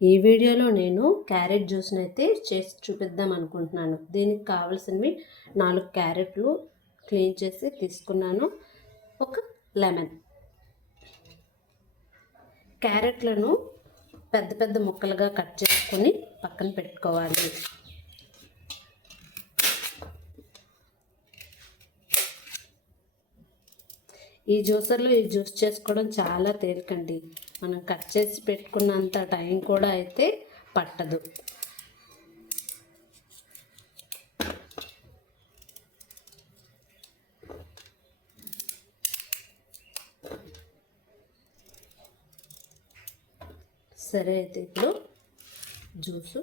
ఈ వీడియోలో నేను క్యారెట్ జ్యూస్ని అయితే చేసి చూపిద్దాం అనుకుంటున్నాను. దీనికి కావాల్సినవి 4 క్యారెట్లు క్లీన్ చేసి తీసుకున్నాను. ఒక లెమన్. క్యారెట్లను పెద్ద పెద్ద ముక్కలుగా కట్ చేసుకొని పక్కన పెట్టుకోవాలి. ఈ జ్యూసర్లో ఈ జ్యూస్ చేసుకోవడం చాలా తేలికండి. మనం కట్ చేసి పెట్టుకున్నంత టైం కూడా అయితే పట్టదు. సరే, అయితే ఇప్పుడు జ్యూసు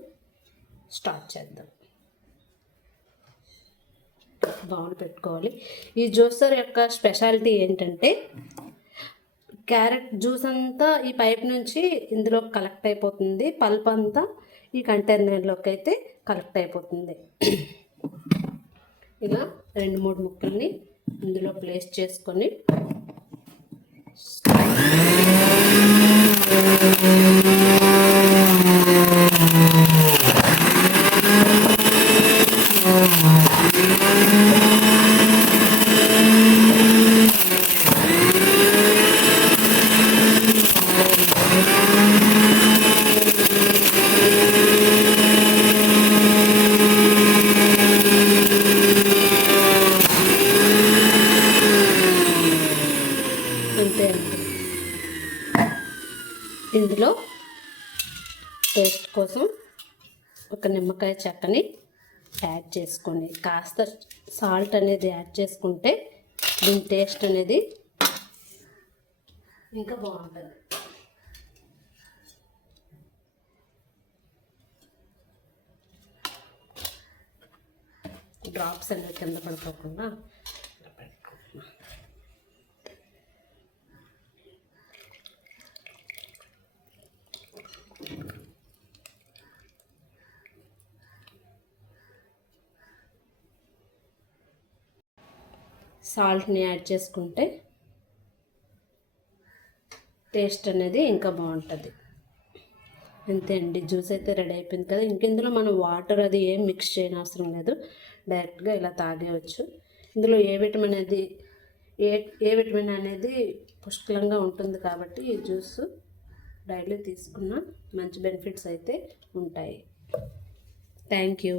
స్టార్ట్ చేద్దాం. బౌల్ పెట్టుకోవాలి. ఈ జ్యూసర్ యొక్క స్పెషాలిటీ ఏంటంటే క్యారెట్ జ్యూస్ అంతా ఈ పైప్ నుంచి ఇందులో కలెక్ట్ అయిపోతుంది. పల్ప్ అంతా ఈ కంటైనర్లోకి అయితే కలెక్ట్ అయిపోతుంది. ఇలా 2-3 ముక్కల్ని ఇందులో ప్లేస్ చేసుకొని అంతే అండి. ఇందులో టేస్ట్ కోసం ఒక నిమ్మకాయ చెక్కని యాడ్ చేసుకొని కాస్త సాల్ట్ అనేది యాడ్ చేసుకుంటే దీని టేస్ట్ అనేది ఇంకా బాగుంటుంది. డ్రాప్స్ అనేది కింద పడిపోకుండా సాల్ట్ని యాడ్ చేసుకుంటే టేస్ట్ అనేది ఇంకా బాగుంటుంది. అంతే అండి, జ్యూస్ అయితే రెడీ అయిపోయింది కదా. ఇంకెందులో మనం వాటర్ అది ఏం మిక్స్ చేయని అవసరం లేదు, డైరెక్ట్గా ఇలా తాగేయచ్చు. ఇందులో ఏ విటమిన్ అనేది పుష్కలంగా ఉంటుంది కాబట్టి ఈ జ్యూస్ డైలీ తీసుకున్న మంచి బెనిఫిట్స్ అయితే ఉంటాయి. Thank you.